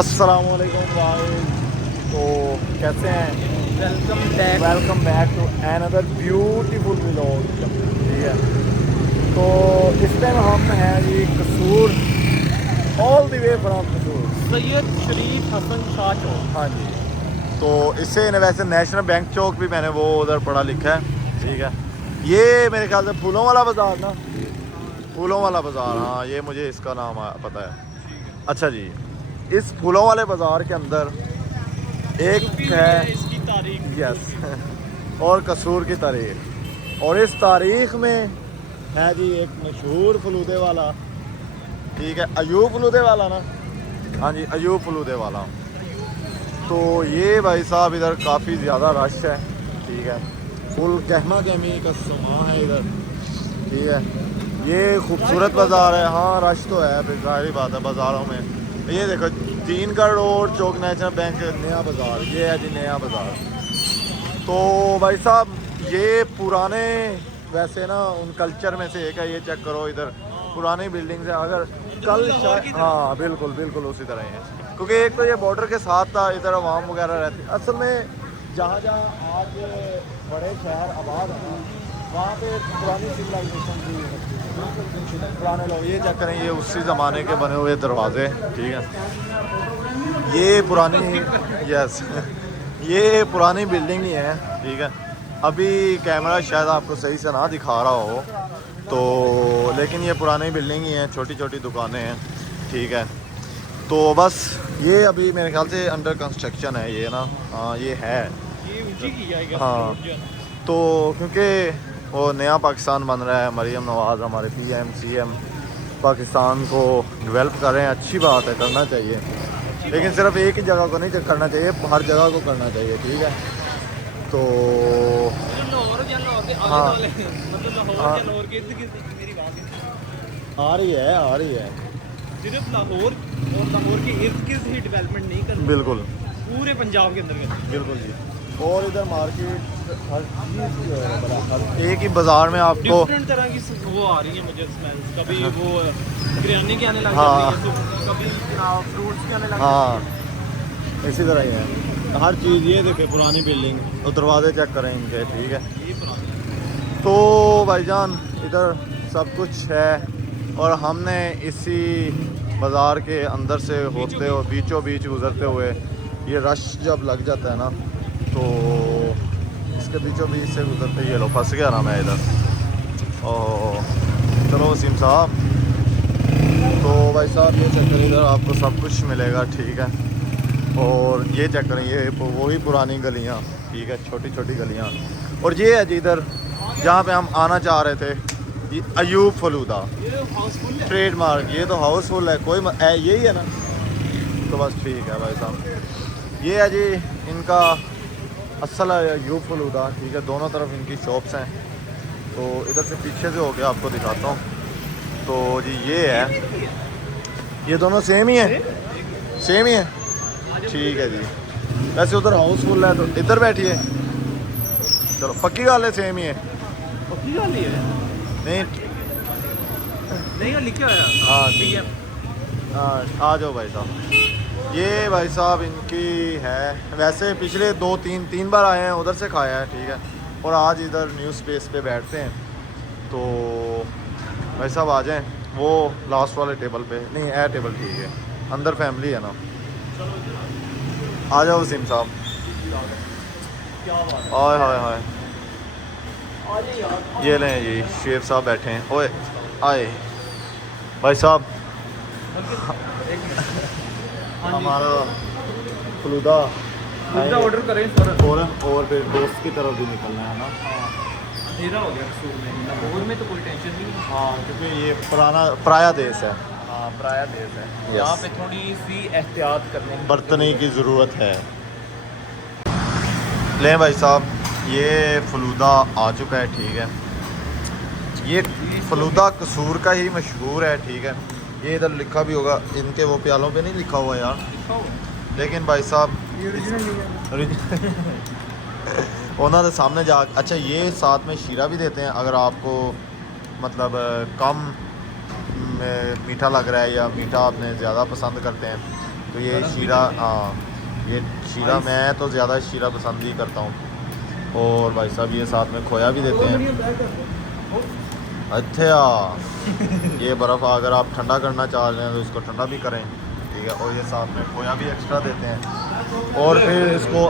अस्सलामुअलैकुम गाइस। तो कैसे हैं? Welcome back to another beautiful vlog. ठीक है, तो इस टाइम हम हैं जी कसूर, ऑल द वे फ्रॉम कसूर। सैयद शरीफ हसन शाह चौक। हाँ जी, तो इससे वैसे नेशनल बैंक चौक भी मैंने वो उधर पढ़ा लिखा है। ठीक है, ये मेरे ख्याल से फूलों वाला बाज़ार ना, फूलों वाला बाज़ार, हाँ ये मुझे इसका नाम पता है। अच्छा जी, इस फूलों वाले बाज़ार के अंदर एक है इसकी तारीख। यस और कसूर की तारीख, और इस तारीख में है जी एक मशहूर फलूदे वाला। ठीक है, अयूब फलूदे वाला ना, हाँ जी अयूब फलूदे वाला। तो ये भाई साहब इधर काफ़ी ज़्यादा रश है। ठीक है, फुल कहमा कहमी का समा है इधर। ठीक है, ये खूबसूरत बाज़ार है। हाँ रश तो है, फिर जाहिर बात है बाज़ारों में। ये देखो 3 करोड़ चौक नेशनल बैंक नया बाज़ार, ये है जी नया बाज़ार। तो भाई साहब ये पुराने वैसे ना उन कल्चर में से एक है। ये चेक करो इधर पुरानी बिल्डिंग्स है। अगर कल हाँ बिल्कुल बिल्कुल उसी तरह ही है, क्योंकि एक तो ये बॉर्डर के साथ था, इधर आवाम वगैरह रहती। असल में जहाँ जहाँ आज बड़े शहर आबाद हैं वहाँ पे पुरानी सिविलाइजेशन थी, पुराने लोग। ये चेक करें, ये उसी ज़माने के बने हुए दरवाजे। ठीक है, ये पुरानी यस ये पुरानी बिल्डिंग ही है। ठीक है, अभी कैमरा शायद आपको सही से ना दिखा रहा हो तो, लेकिन ये पुरानी बिल्डिंग ही है, छोटी छोटी दुकानें हैं। ठीक है, तो बस ये अभी मेरे ख्याल से अंडर कंस्ट्रक्शन है ये ना। हाँ ये है, ये ऊंची की जाएगी। हाँ तो क्योंकि वो नया पाकिस्तान बन रहा है, मरीम नवाज़ हमारे PM CM पाकिस्तान को डेवलप कर रहे हैं। अच्छी बात है, करना चाहिए, लेकिन सिर्फ एक ही जगह को नहीं करना चाहिए, हर जगह को करना चाहिए। ठीक है, तो हाँ लाहौर के इर्द गिर्द मेरी बात है। आ रही है, आ रही है सिर्फ लाहौर और लाहौर के इर्द गिर्द ही डेवलपमेंट नहीं करनी, बिल्कुल पूरे पंजाब के अंदर करनी। बिल्कुल जी। और इधर मार्केट हर चीज़ जो है बड़ा, एक ही बाज़ार में आपको डिफरेंट तरह की वो आ रही है मुझे स्मेल्स। कभी वो बिरयानी के आने लग हाँ। जाती है, तो कभी फ्रूट्स के आने लग हाँ इसी तरह ही है हर चीज़। ये देखे पुरानी बिल्डिंग और दरवाजे चेक करें इनके। ठीक है, जाती है। ये पुरानी तो भाईजान इधर सब कुछ है, और हमने इसी बाज़ार के अंदर से होते हुए बीचों बीच गुज़रते हुए, ये रश जब लग जाता है ना तो इसके बीचों बीच से गुज़रते, ये लो फंस गया ना मैं इधर। ओह चलो वसीम साहब, तो भाई साहब ये चेक करें, इधर आपको सब कुछ मिलेगा। ठीक है, और ये चेक करें, ये वही पुरानी गलियाँ। ठीक है, छोटी छोटी गलियाँ। और ये है जी इधर जहाँ पे हम आना चाह रहे थे, ये अयूब फलूदा हाउसफुल है। ट्रेडमार्क। ये तो हाउसफुल है, कोई यही है ना, तो बस ठीक है भाई साहब। ये है जी इनका असल है अयूब फलूदा। ठीक है, दोनों तरफ इनकी शॉप्स हैं। तो इधर से पीछे से होके आपको दिखाता हूँ। तो जी ये है, ये दोनों सेम ही है, सेम ही है। ठीक है जी, वैसे उधर हाउसफुल है तो इधर बैठिए। चलो पक्की गल है, सेम ही है। पक्की गल ही है। नहीं नहीं वो लिखा हुआ है। हाँ ठीक है। हाँ आ जाओ भाई साहब। ये भाई साहब इनकी है, वैसे पिछले 2-3 बार आए हैं, उधर से खाया है। ठीक है, और आज इधर न्यू स्पेस पे बैठते हैं। तो भाई साहब आ जाएं, वो लास्ट वाले टेबल पे नहीं, ए टेबल ठीक है, अंदर फैमिली है ना। आ जाओ वसीम साहब। क्या बात है। हाय हाय हाय, आज यार ये लें जी शेफ साहब बैठे हैं। ओए आए भाई साहब, हमारा फलूदा ऑर्डर करें सर। फ़ौरन, और फिर दोस्त की तरफ भी निकलना है ना। अंधेरा हो गया कसूर में, लाहौर में तो कोई टेंशन नहीं है। हाँ क्योंकि ये पुराना पराया देश है, हाँ पराया देश है। Yes. यहाँ पे थोड़ी सी एहतियात करने की बरतने की ज़रूरत है। लें भाई साहब, ये फलूदा आ चुका है। ठीक है, ये फलूदा कसूर का ही मशहूर है। ठीक है, ये इधर लिखा भी होगा, इनके वो प्यालों पे नहीं लिखा हुआ यार, लिखा हुआ है। लेकिन भाई साहब उन्होंने सामने जा। अच्छा ये साथ में शीरा भी देते हैं, अगर आपको मतलब कम मीठा लग रहा है या मीठा आपने ज़्यादा पसंद करते हैं तो ये शीरा, हाँ ये शीरा, मैं तो ज़्यादा शीरा पसंद ही करता हूँ। और भाई साहब ये साथ में खोया भी देते हैं। अच्छा ये बर्फ़ अगर आप ठंडा करना चाह रहे हैं तो इसको ठंडा भी करें, ठीक है। और ये साथ में खोया भी एक्स्ट्रा देते हैं। और फिर इसको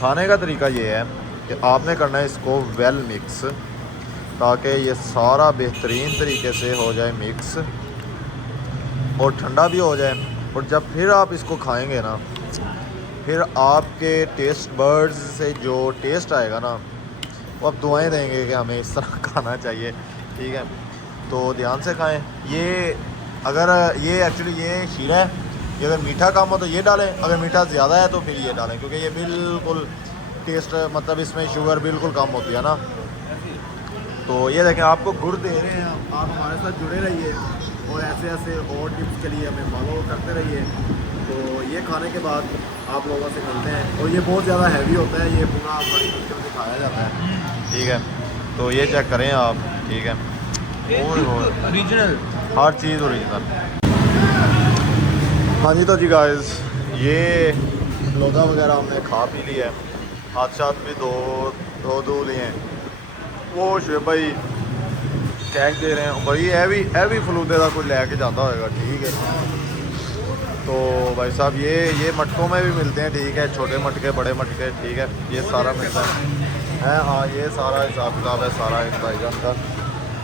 खाने का तरीका ये है कि आपने करना है इसको वेल मिक्स, ताकि ये सारा बेहतरीन तरीके से हो जाए मिक्स और ठंडा भी हो जाए। और जब फिर आप इसको खाएंगे ना, फिर आपके टेस्ट बर्ड्स से जो टेस्ट आएगा ना, वो आप दुआएं देंगे कि हमें इस तरह खाना चाहिए, ठीक है। तो ध्यान से खाएं। ये अगर ये एक्चुअली ये शीरा है, ये अगर मीठा कम हो तो ये डालें, अगर मीठा ज़्यादा है तो फिर ये डालें, क्योंकि ये बिल्कुल टेस्ट, मतलब इसमें शुगर बिल्कुल कम होती है ना। तो ये देखें, आपको गुड़ दे रहे हैं, आप हमारे साथ जुड़े रहिए और ऐसे ऐसे और टिप्स के लिए हमें फॉलो करते रहिए। तो ये खाने के बाद आप लोगों से मिलते हैं। और ये बहुत ज़्यादा हैवी होता है, ये पूरा बड़ी मुश्किल से खाया जाता है, ठीक है। तो ये चेक करें आप, ठीक है। ओरिजिनल, हर चीज़ ओरिजिनल। हाँ जी, तो जी गाइस, ये लोदा वगैरह हमने खा पी लिया है, हाथ शाथ भी धो लिए हैं। वो शुएब भाई कैश दे रहे हैं भाई, हैवी फलूदे का कोई लेके जाता होगा, ठीक है। तो भाई साहब ये मटकों में भी मिलते हैं, ठीक है, छोटे मटके बड़े मटके, ठीक है, ये सारा मिलता है। हाँ ये सारा हिसाब किताब है सारा इन भाईजान का।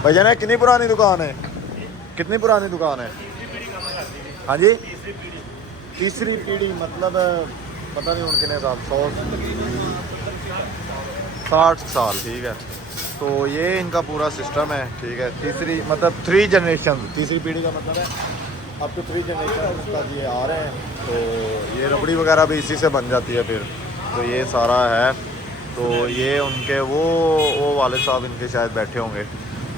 भाईजान है, कितनी पुरानी दुकान है, कितनी पुरानी दुकान है? हाँ जी, तीसरी पीढ़ी, मतलब पता नहीं उनके हिसाब 160 साल, ठीक है। तो ये इनका पूरा सिस्टम है, ठीक है। तीसरी मतलब 3 जनरेशन, तीसरी पीढ़ी का मतलब है अब तो 3 जनरेशन तक ये आ रहे हैं। तो ये रबड़ी वगैरह भी इसी से बन जाती है फिर। तो ये सारा है। तो ये उनके वो वाले साहब इनके शायद बैठे होंगे।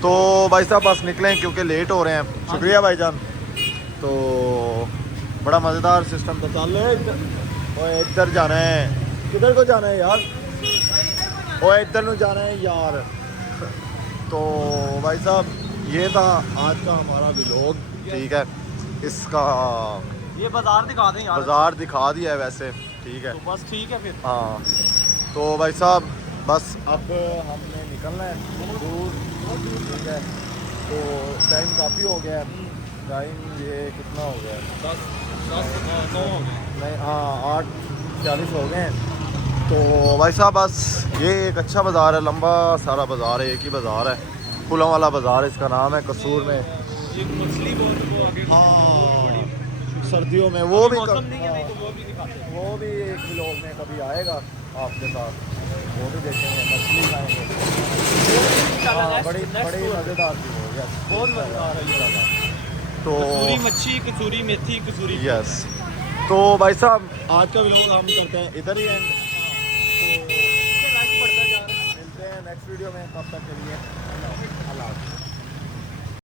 तो भाई साहब बस निकलें क्योंकि लेट हो रहे हैं। शुक्रिया भाईजान। तो बड़ा मज़ेदार सिस्टम तो चल रहा है। और इधर जाना है, किधर को जाना है यार? और इधर को जाना है यार। तो भाई साहब ये था आज का हमारा व्लॉग, ठीक है। इसका ये बाजार दिखा दें यार, बाजार दिखा दिया है वैसे, ठीक है। तो बस ठीक है फिर। हाँ तो भाई साहब बस अब हमने निकलना है दूर, ठीक है। तो टाइम काफ़ी हो गया है, टाइम ये कितना हो गया है? 10 9 हो गए नहीं, हाँ 8:40 हो गए हैं। तो भाई साहब बस ये एक अच्छा बाज़ार है, लंबा सारा बाज़ार है, एक ही बाज़ार है, फूलों वाला बाज़ार इसका नाम है, कसूर में। ये मछली बहुत वो आगे, हाँ सर्दियों में वो भी मौसम नहीं है, नहीं तो वो भी दिखाते हैं। वो भी एक व्लॉग में कभी आएगा आपके साथ, वो भी देखेंगे, मछली खाएंगे। हाँ बड़ी मज़ेदार थी वो, यस बहुत मज़ेदार है ये। तो कसूरी मच्छी, कसूरी मेथी, कसूरी, यस। तो भाई साहब आज का व्लॉग हम करते हैं इधर ही एंड। तो रश बढ़ता जा रहा है। मिलते हैं नेक्स्ट वीडियो में, तब तक के लिए अल्लाह हाफ़िज़।